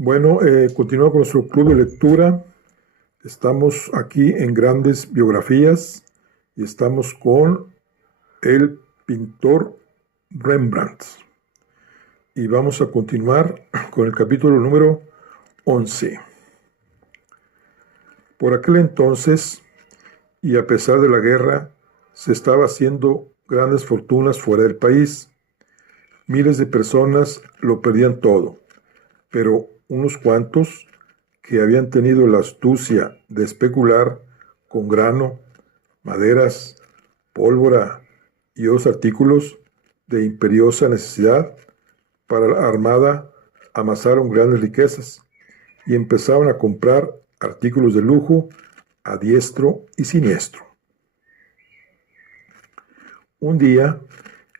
Bueno, continuamos con nuestro club de lectura. Estamos aquí en Grandes Biografías y estamos con el pintor Rembrandt. Y vamos a continuar con el capítulo número 11. Por aquel entonces, y a pesar de la guerra, se estaba haciendo grandes fortunas fuera del país. Miles de personas lo perdían todo, pero unos cuantos que habían tenido la astucia de especular con grano, maderas, pólvora y otros artículos de imperiosa necesidad para la armada, amasaron grandes riquezas y empezaron a comprar artículos de lujo a diestro y siniestro. Un día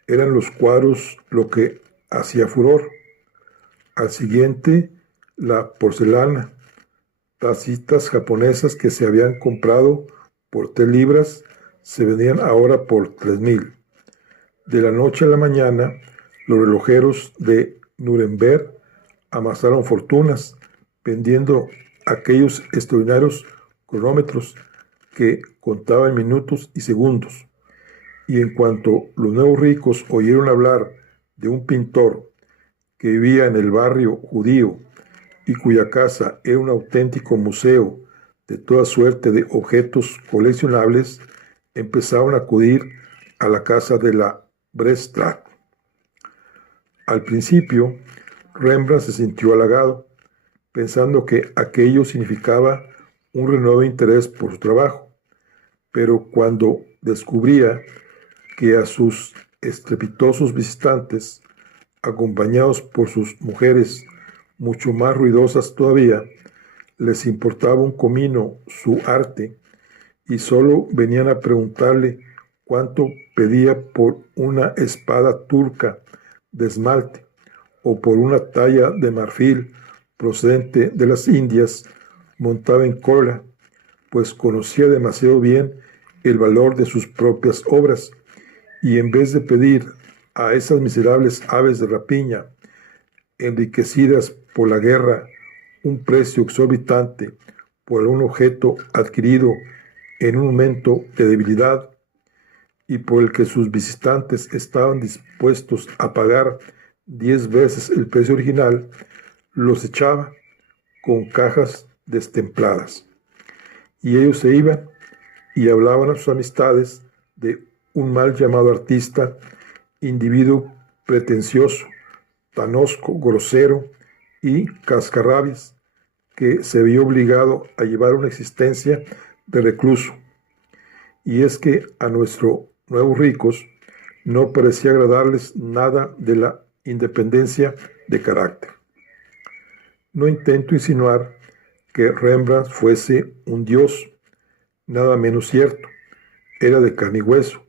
eran los cuadros lo que hacía furor. Al siguiente, la porcelana, tacitas japonesas que se habían comprado por 3 libras se vendían ahora por 3.000. De la noche a la mañana, los relojeros de Nuremberg amasaron fortunas vendiendo aquellos extraordinarios cronómetros que contaban minutos y segundos. Y en cuanto los nuevos ricos oyeron hablar de un pintor que vivía en el barrio judío y cuya casa era un auténtico museo de toda suerte de objetos coleccionables, empezaron a acudir a la casa de la Brestraat. Al principio, Rembrandt se sintió halagado, pensando que aquello significaba un renuevo interés por su trabajo, pero cuando descubría que a sus estrepitosos visitantes, acompañados por sus mujeres mucho más ruidosas todavía, les importaba un comino su arte y solo venían a preguntarle cuánto pedía por una espada turca de esmalte o por una talla de marfil procedente de las Indias, montaba en cola, pues conocía demasiado bien el valor de sus propias obras, y en vez de pedir a esas miserables aves de rapiña, enriquecidas por la guerra, un precio exorbitante por un objeto adquirido en un momento de debilidad y por el que sus visitantes estaban dispuestos a pagar 10 veces el precio original, los echaba con cajas destempladas. Y ellos se iban y hablaban a sus amistades de un mal llamado artista, individuo pretencioso, tanosco, grosero y cascarrabias, que se vio obligado a llevar una existencia de recluso. Y es que a nuestros nuevos ricos no parecía agradarles nada de la independencia de carácter. No intento insinuar que Rembrandt fuese un dios, nada menos cierto, era de carne y hueso,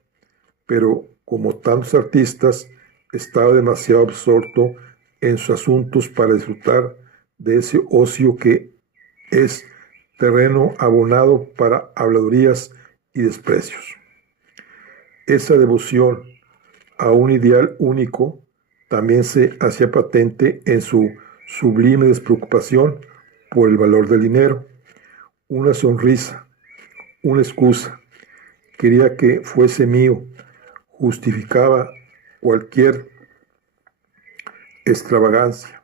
pero como tantos artistas, estaba demasiado absorto en sus asuntos para disfrutar de ese ocio que es terreno abonado para habladurías y desprecios. Esa devoción a un ideal único también se hacía patente en su sublime despreocupación por el valor del dinero. Una sonrisa, una excusa, quería que fuese mío, justificaba cualquier extravagancia,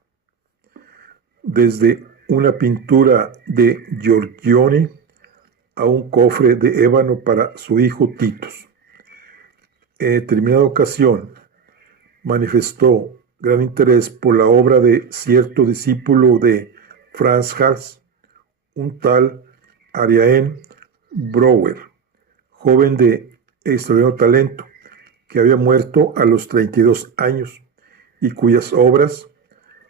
desde una pintura de Giorgione a un cofre de ébano para su hijo Titus. En determinada ocasión manifestó gran interés por la obra de cierto discípulo de Franz Hals, un tal Ariaen Brouwer, joven de extraordinario talento, que había muerto a los 32 años y cuyas obras,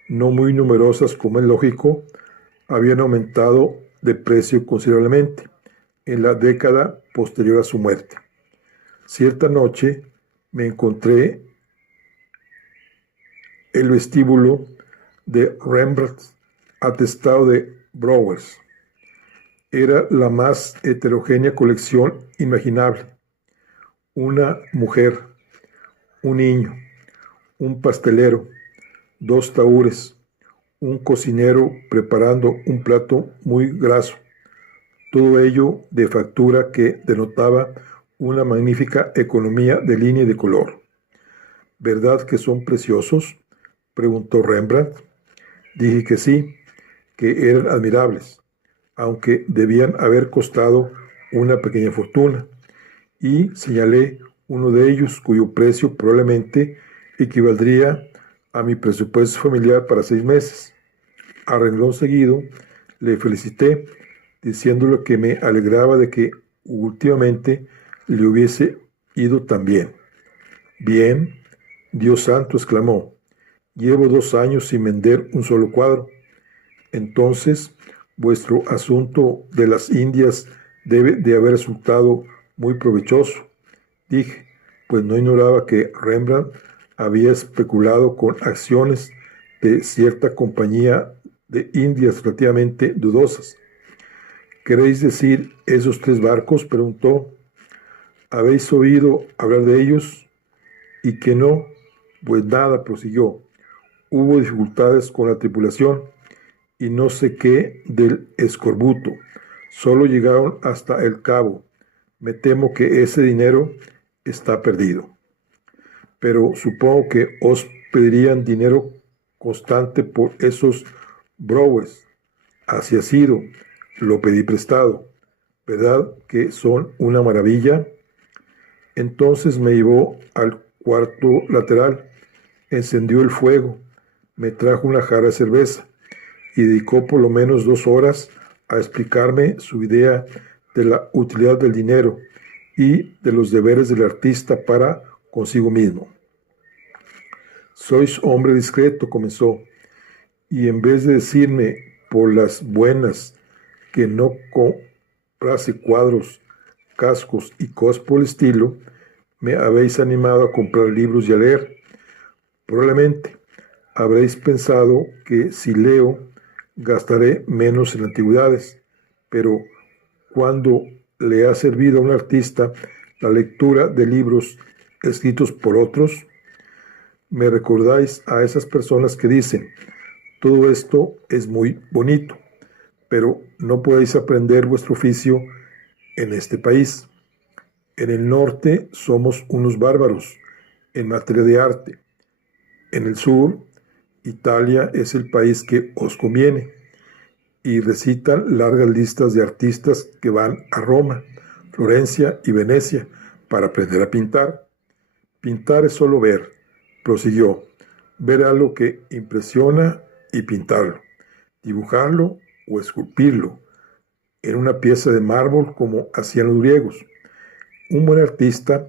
no muy numerosas como es lógico, habían aumentado de precio considerablemente en la década posterior a su muerte. Cierta noche me encontré el vestíbulo de Rembrandt atestado de Brouwers. Era la más heterogénea colección imaginable. Una mujer, un niño, un pastelero, 2 tahúres, un cocinero preparando un plato muy graso, todo ello de factura que denotaba una magnífica economía de línea y de color. ¿Verdad que son preciosos?, preguntó Rembrandt. Dije que sí, que eran admirables, aunque debían haber costado una pequeña fortuna, y señalé uno de ellos cuyo precio probablemente equivaldría a mi presupuesto familiar para 6 meses. A renglón seguido, le felicité, diciéndole que me alegraba de que últimamente le hubiese ido tan bien. Bien, Dios santo, exclamó, llevo 2 años sin vender un solo cuadro. Entonces, vuestro asunto de las Indias debe de haber resultado muy provechoso, dije, pues no ignoraba que Rembrandt había especulado con acciones de cierta compañía de Indias relativamente dudosas. ¿Queréis decir esos 3 barcos?, preguntó. ¿Habéis oído hablar de ellos? ¿Y que no? Pues nada, prosiguió. Hubo dificultades con la tripulación y no sé qué del escorbuto. Solo llegaron hasta el cabo. Me temo que ese dinero está perdido. Pero supongo que os pedirían dinero constante por esos browes. Así ha sido. Lo pedí prestado. ¿Verdad que son una maravilla? Entonces me llevó al cuarto lateral, encendió el fuego, me trajo una jarra de cerveza y dedicó por lo menos 2 horas a explicarme su idea de la utilidad del dinero y de los deberes del artista para consigo mismo. Sois hombre discreto, comenzó, y en vez de decirme por las buenas que no comprase cuadros, cascos y cosas por el estilo, me habéis animado a comprar libros y a leer. Probablemente habréis pensado que si leo, gastaré menos en antigüedades, pero cuando le ha servido a un artista la lectura de libros escritos por otros, me recordáis a esas personas que dicen, todo esto es muy bonito, pero no podéis aprender vuestro oficio en este país. En el norte somos unos bárbaros en materia de arte. En el sur, Italia es el país que os conviene. Y recitan largas listas de artistas que van a Roma, Florencia y Venecia para aprender a pintar. Pintar es solo ver, prosiguió, ver algo que impresiona y pintarlo, dibujarlo o esculpirlo en una pieza de mármol como hacían los griegos. Un buen artista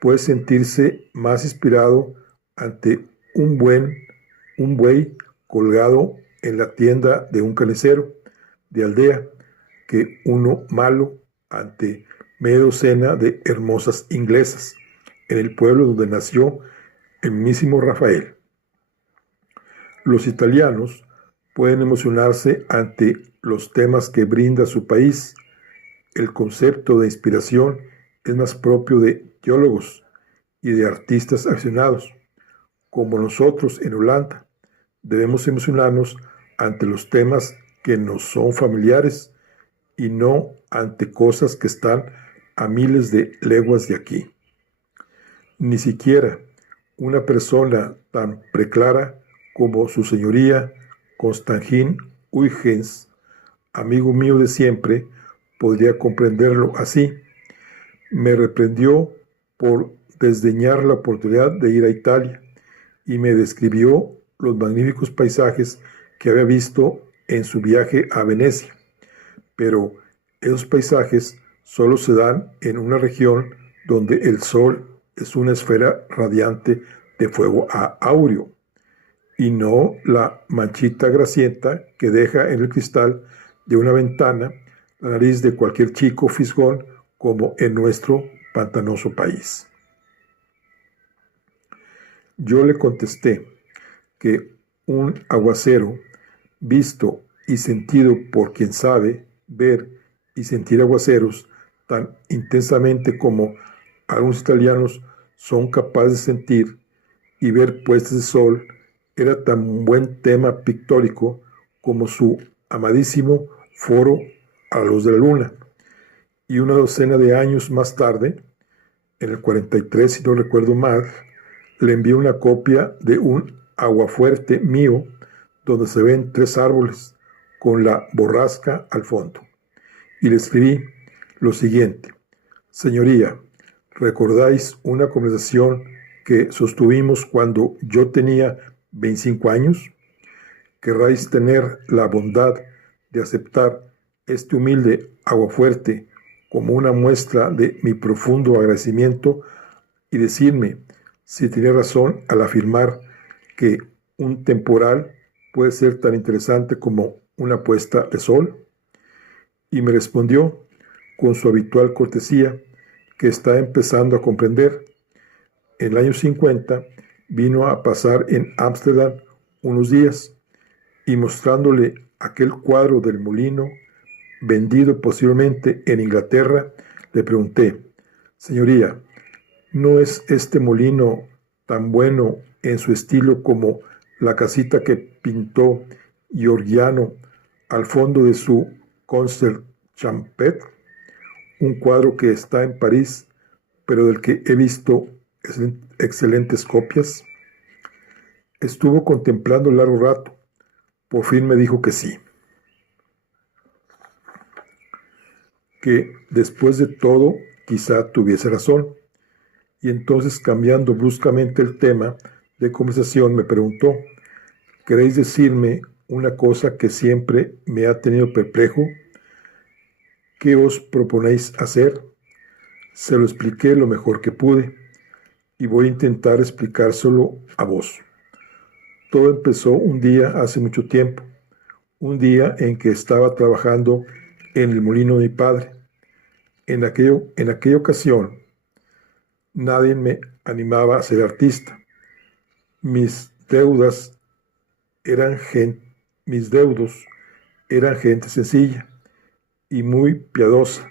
puede sentirse más inspirado ante un buey colgado en la tienda de un carnicero de aldea que uno malo ante media docena de hermosas inglesas en el pueblo donde nació el mismísimo Rafael. Los italianos pueden emocionarse ante los temas que brinda su país. El concepto de inspiración es más propio de teólogos y de artistas aficionados. Como nosotros en Holanda, debemos emocionarnos ante los temas que nos son familiares y no ante cosas que están a miles de leguas de aquí. Ni siquiera una persona tan preclara como su señoría Constantin Huygens, amigo mío de siempre, podría comprenderlo así. Me reprendió por desdeñar la oportunidad de ir a Italia y me describió los magníficos paisajes que había visto en su viaje a Venecia. Pero esos paisajes solo se dan en una región donde el sol es una esfera radiante de fuego áureo y no la manchita grasienta que deja en el cristal de una ventana la nariz de cualquier chico fisgón como en nuestro pantanoso país. Yo le contesté que un aguacero visto y sentido por quien sabe ver y sentir aguaceros tan intensamente como algunos italianos son capaces de sentir y ver puestas de sol era tan buen tema pictórico como su amadísimo Foro a la luz de la luna. Y una docena de años más tarde, en el 43, si no recuerdo mal, le envié una copia de un aguafuerte mío donde se ven 3 árboles con la borrasca al fondo. Y le escribí lo siguiente: Señoría, ¿recordáis una conversación que sostuvimos cuando yo tenía 25 años? ¿Querráis tener la bondad de aceptar este humilde aguafuerte como una muestra de mi profundo agradecimiento y decirme si tenía razón al afirmar que un temporal puede ser tan interesante como una puesta de sol? Y me respondió con su habitual cortesía que está empezando a comprender. En el año 50 vino a pasar en Ámsterdam unos días y mostrándole aquel cuadro del molino, vendido posiblemente en Inglaterra, le pregunté: Señoría, ¿no es este molino tan bueno en su estilo como la casita que pintó Giorgiano al fondo de su Concert Champet, un cuadro que está en París, pero del que he visto excelentes copias? Estuvo contemplando un largo rato. Por fin me dijo que sí, que después de todo quizá tuviese razón. Y entonces, cambiando bruscamente el tema de conversación, me preguntó: ¿queréis decirme una cosa que siempre me ha tenido perplejo? ¿Qué os proponéis hacer? Se lo expliqué lo mejor que pude y voy a intentar explicárselo a vos. Todo empezó un día hace mucho tiempo, un día en que estaba trabajando en el molino de mi padre. En aquella ocasión, nadie me animaba a ser artista. Mis deudas mis deudos eran gente sencilla y muy piadosa.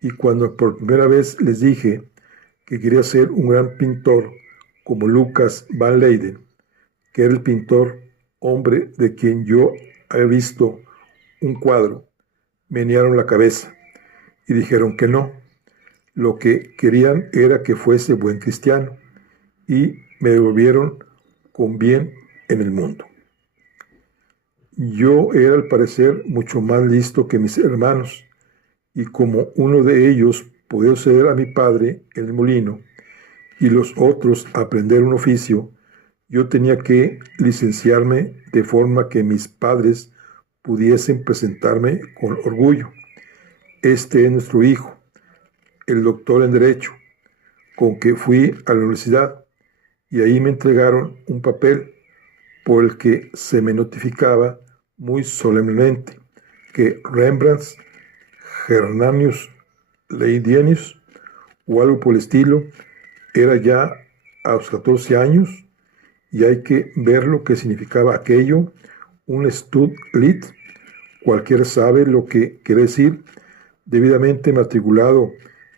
Y cuando por primera vez les dije que quería ser un gran pintor como Lucas van Leyden, que era el pintor hombre de quien yo había visto un cuadro, menearon la cabeza y dijeron que no. Lo que querían era que fuese buen cristiano y me devolvieron con bien en el mundo. Yo era al parecer mucho más listo que mis hermanos, y como uno de ellos podía acceder a mi padre en el molino y los otros aprender un oficio, yo tenía que licenciarme de forma que mis padres pudiesen presentarme con orgullo. Este es nuestro hijo, el doctor en Derecho, con que fui a la universidad, y ahí me entregaron un papel por el que se me notificaba muy solemnemente que Rembrandt, Hernanius Leidienus o algo por el estilo era ya a los 14 años, y hay que ver lo que significaba aquello, un stud lit, cualquiera sabe lo que quiere decir, debidamente matriculado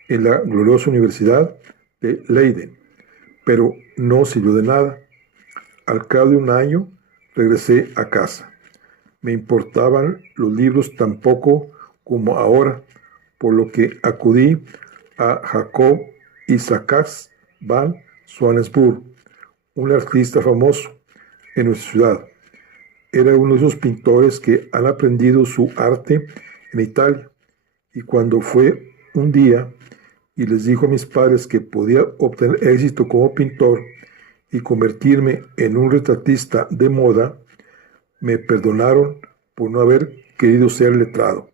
en la gloriosa Universidad de Leiden, pero no sirvió de nada. Al cabo de un año regresé a casa. Me importaban los libros tan poco como ahora, por lo que acudí a Jacob Isaacs van Swanesburg, un artista famoso en nuestra ciudad. Era uno de esos pintores que han aprendido su arte en Italia, y cuando fue un día y les dijo a mis padres que podía obtener éxito como pintor y convertirme en un retratista de moda, me perdonaron por no haber querido ser letrado.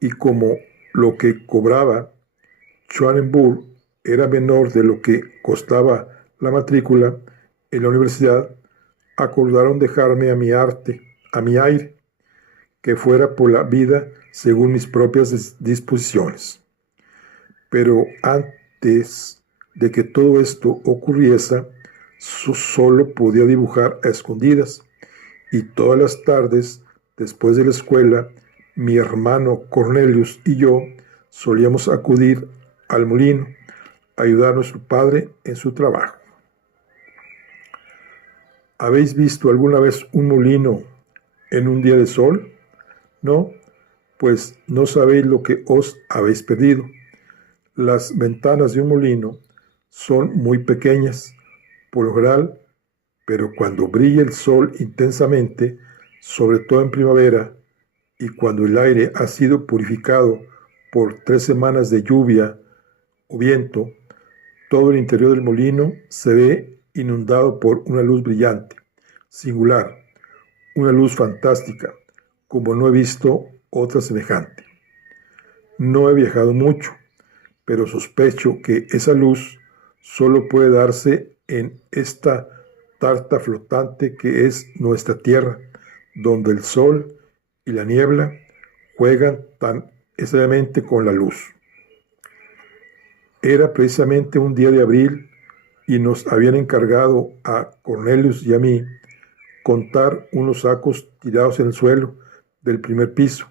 Y como lo que cobraba Schwanenburg era menor de lo que costaba la matrícula en la universidad, acordaron dejarme a mi arte, a mi aire, que fuera por la vida según mis propias disposiciones. Pero antes de que todo esto ocurriese, solo podía dibujar a escondidas, y todas las tardes, después de la escuela, mi hermano Cornelius y yo solíamos acudir al molino a ayudar a nuestro padre en su trabajo. ¿Habéis visto alguna vez un molino en un día de sol? No, pues no sabéis lo que os habéis perdido. Las ventanas de un molino son muy pequeñas, por lo general, pero cuando brilla el sol intensamente, sobre todo en primavera, y cuando el aire ha sido purificado por 3 semanas de lluvia o viento, todo el interior del molino se ve inundado por una luz brillante, singular, una luz fantástica, como no he visto otra semejante. No he viajado mucho, pero sospecho que esa luz solo puede darse en esta tarta flotante que es nuestra tierra, donde el sol y la niebla juegan tan estrechamente con la luz. Era precisamente un día de abril y nos habían encargado a Cornelius y a mí contar unos sacos tirados en el suelo del primer piso,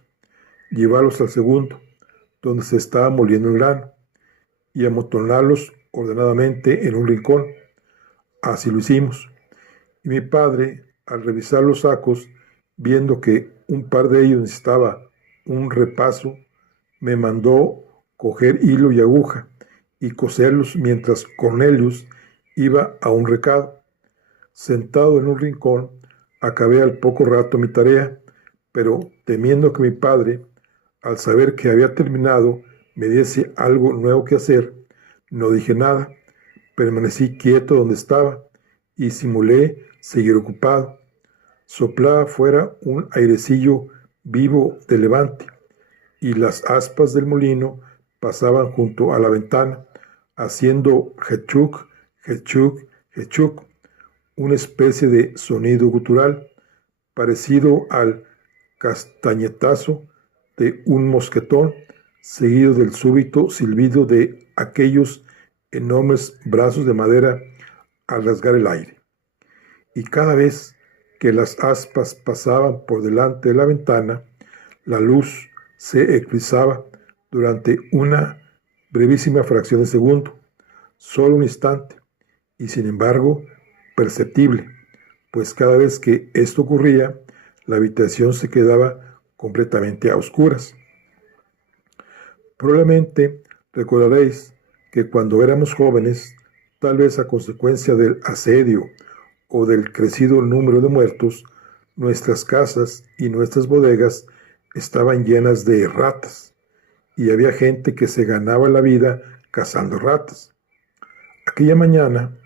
llevarlos al segundo, donde se estaba moliendo el grano, y amontonarlos ordenadamente en un rincón. Así lo hicimos. Y mi padre, al revisar los sacos, viendo que un par de ellos necesitaba un repaso, me mandó coger hilo y aguja y coserlos mientras Cornelius iba a un recado. Sentado en un rincón, acabé al poco rato mi tarea, pero temiendo que mi padre, al saber que había terminado, me diese algo nuevo que hacer, no dije nada, permanecí quieto donde estaba y simulé seguir ocupado. Soplaba afuera un airecillo vivo de levante y las aspas del molino pasaban junto a la ventana, haciendo jechuc, jechuc, jechuc, una especie de sonido gutural, parecido al castañetazo de un mosquetón, seguido del súbito silbido de aquellos enormes brazos de madera al rasgar el aire. Y cada vez que las aspas pasaban por delante de la ventana, la luz se eclipsaba durante una brevísima fracción de segundo, solo un instante, y sin embargo perceptible, pues cada vez que esto ocurría, la habitación se quedaba completamente a oscuras. Probablemente recordaréis que cuando éramos jóvenes, tal vez a consecuencia del asedio o del crecido número de muertos, nuestras casas y nuestras bodegas estaban llenas de ratas, y había gente que se ganaba la vida cazando ratas. Aquella mañana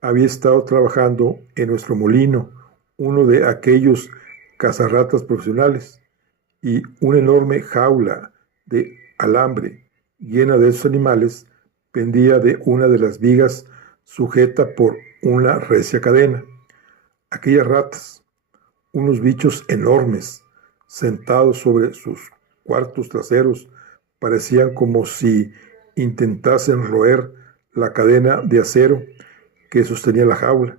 había estado trabajando en nuestro molino uno de aquellos cazarratas profesionales, y una enorme jaula de alambre llena de esos animales pendía de una de las vigas sujeta por una recia cadena. Aquellas ratas, unos bichos enormes, sentados sobre sus cuartos traseros, parecían como si intentasen roer la cadena de acero que sostenía la jaula.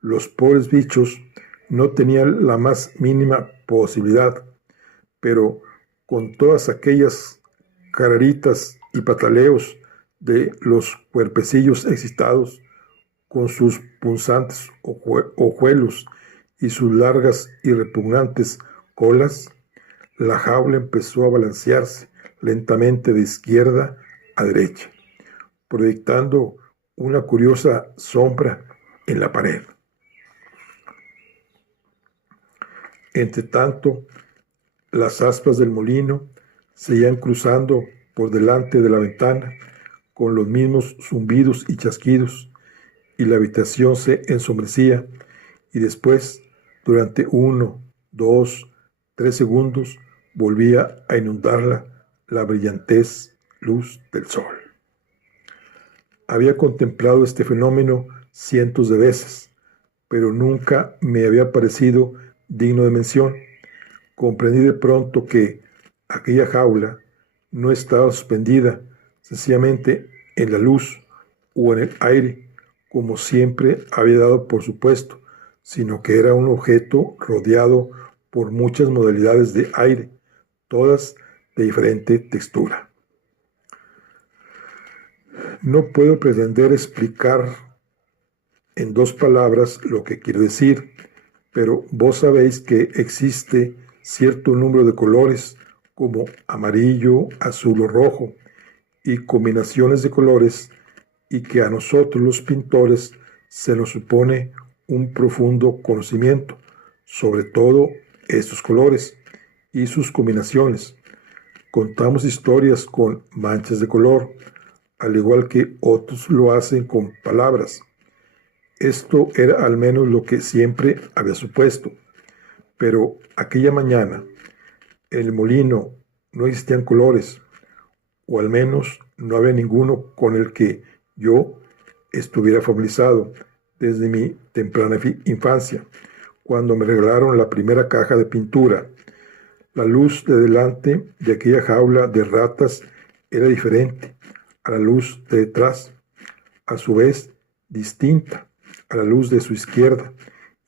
Los pobres bichos no tenían la más mínima posibilidad, pero con todas aquellas carreritas y pataleos de los cuerpecillos excitados, con sus punzantes ojuelos y sus largas y repugnantes colas, la jaula empezó a balancearse lentamente de izquierda a derecha, proyectando una curiosa sombra en la pared. Entre tanto, las aspas del molino se iban cruzando por delante de la ventana con los mismos zumbidos y chasquidos, y la habitación se ensombrecía, y después, durante 1, 2, 3 segundos, volvía a inundarla la brillantez luz del sol. Había contemplado este fenómeno cientos de veces, pero nunca me había parecido digno de mención. Comprendí de pronto que aquella jaula no estaba suspendida sencillamente en la luz o en el aire, como siempre había dado por supuesto, sino que era un objeto rodeado por muchas modalidades de aire, todas de diferente textura. No puedo pretender explicar en 2 palabras lo que quiero decir, pero vos sabéis que existe cierto número de colores, como amarillo, azul o rojo, y combinaciones de colores, y que a nosotros los pintores se nos supone un profundo conocimiento sobre todo estos colores y sus combinaciones. Contamos historias con manchas de color, al igual que otros lo hacen con palabras. Esto era al menos lo que siempre había supuesto, pero aquella mañana en el molino no existían colores, o al menos no había ninguno con el que yo estuviera familiarizado desde mi temprana infancia, cuando me regalaron la primera caja de pintura. La luz de delante de aquella jaula de ratas era diferente a la luz de detrás, a su vez distinta a la luz de su izquierda,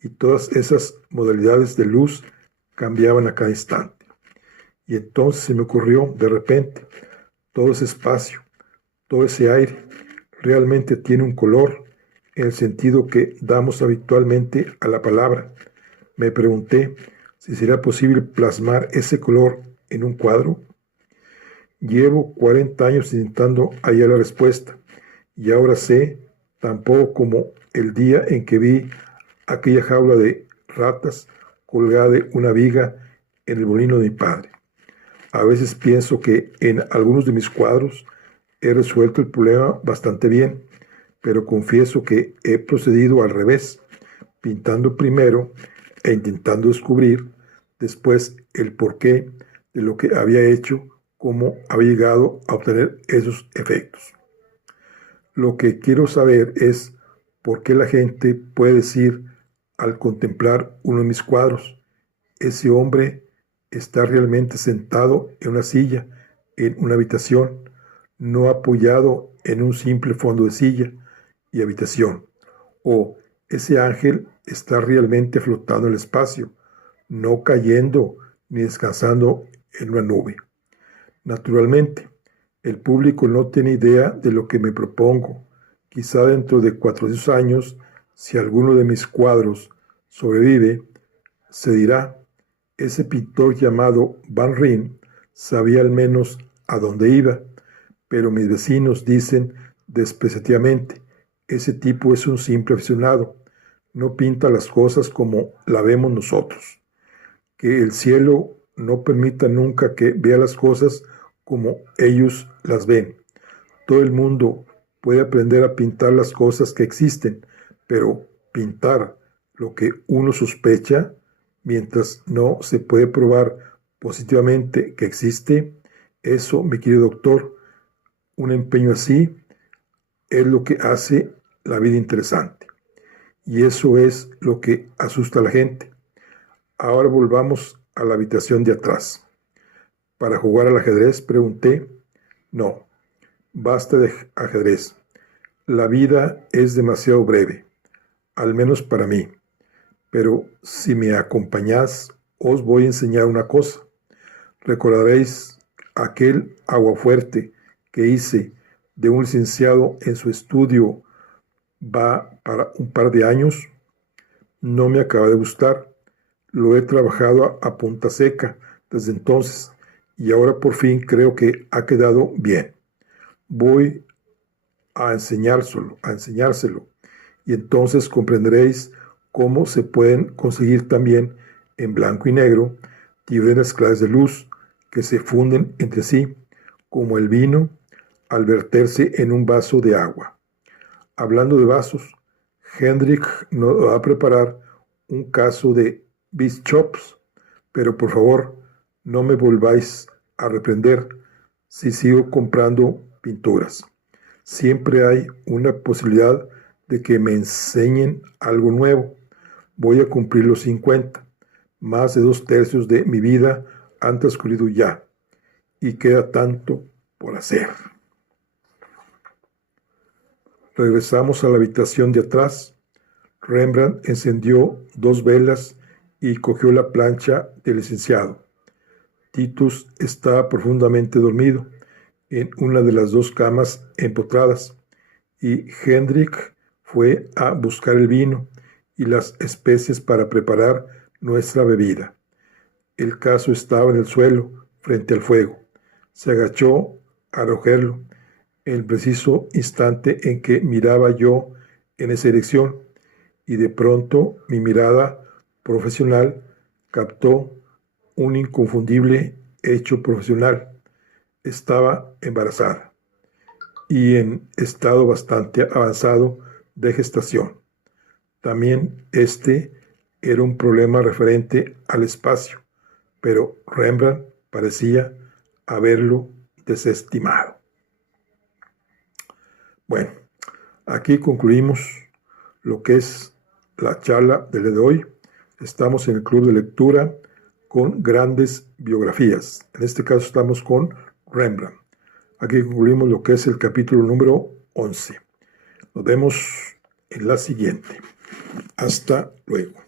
y todas esas modalidades de luz cambiaban a cada instante. Y entonces se me ocurrió de repente, todo ese espacio, todo ese aire, realmente tiene un color en el sentido que damos habitualmente a la palabra. Me pregunté si sería posible plasmar ese color en un cuadro. Llevo 40 años intentando hallar la respuesta, y ahora sé, tan poco como el día en que vi aquella jaula de ratas colgada de una viga en el molino de mi padre. A veces pienso que en algunos de mis cuadros he resuelto el problema bastante bien, pero confieso que he procedido al revés, pintando primero e intentando descubrir después el porqué de lo que había hecho, cómo había llegado a obtener esos efectos. Lo que quiero saber es por qué la gente puede decir al contemplar uno de mis cuadros, ese hombre está realmente sentado en una silla en una habitación, no apoyado en un simple fondo de silla y habitación, o ese ángel está realmente flotando en el espacio, no cayendo ni descansando en una nube. Naturalmente, el público no tiene idea de lo que me propongo. Quizá dentro de 400 años, si alguno de mis cuadros sobrevive, se dirá, ese pintor llamado Van Ryn sabía al menos a dónde iba, pero mis vecinos dicen despreciativamente, ese tipo es un simple aficionado, no pinta las cosas como la vemos nosotros. Que el cielo no permita nunca que vea las cosas como ellos las ven. Todo el mundo puede aprender a pintar las cosas que existen, pero pintar lo que uno sospecha, mientras no se puede probar positivamente que existe, eso, mi querido doctor, un empeño así es lo que hace la vida interesante. Y eso es lo que asusta a la gente. Ahora volvamos a la habitación de atrás. ¿Para jugar al ajedrez?, pregunté. No, basta de ajedrez. La vida es demasiado breve, al menos para mí. Pero si me acompañás, os voy a enseñar una cosa. Recordaréis aquel aguafuerte que hice de un licenciado en su estudio va para un par de años. No me acaba de gustar. Lo he trabajado a punta seca desde entonces y ahora por fin creo que ha quedado bien. Voy a enseñárselo y entonces comprenderéis cómo se pueden conseguir también en blanco y negro diferentes clases de luz que se funden entre sí, como el vino al verterse en un vaso de agua. Hablando de vasos, Hendrik nos va a preparar un caso de bishops, pero por favor no me volváis a reprender si sigo comprando pinturas. Siempre hay una posibilidad de que me enseñen algo nuevo. Voy a cumplir los 50. Más de 2/3 de mi vida han transcurrido ya y queda tanto por hacer. Regresamos a la habitación de atrás. Rembrandt encendió 2 velas y cogió la plancha del licenciado. Titus estaba profundamente dormido en una de las 2 camas empotradas y Hendrik fue a buscar el vino y las especias para preparar nuestra bebida. El caso estaba en el suelo, frente al fuego. Se agachó a recogerlo, en el preciso instante en que miraba yo en esa dirección, y de pronto mi mirada profesional captó un inconfundible hecho profesional. Estaba embarazada y en estado bastante avanzado de gestación. También este era un problema referente al espacio, pero Rembrandt parecía haberlo desestimado. Bueno, aquí concluimos lo que es la charla del día de hoy. Estamos en el club de lectura con grandes biografías. En este caso estamos con Rembrandt. Aquí concluimos lo que es el capítulo número 11. Nos vemos en la siguiente. Hasta luego.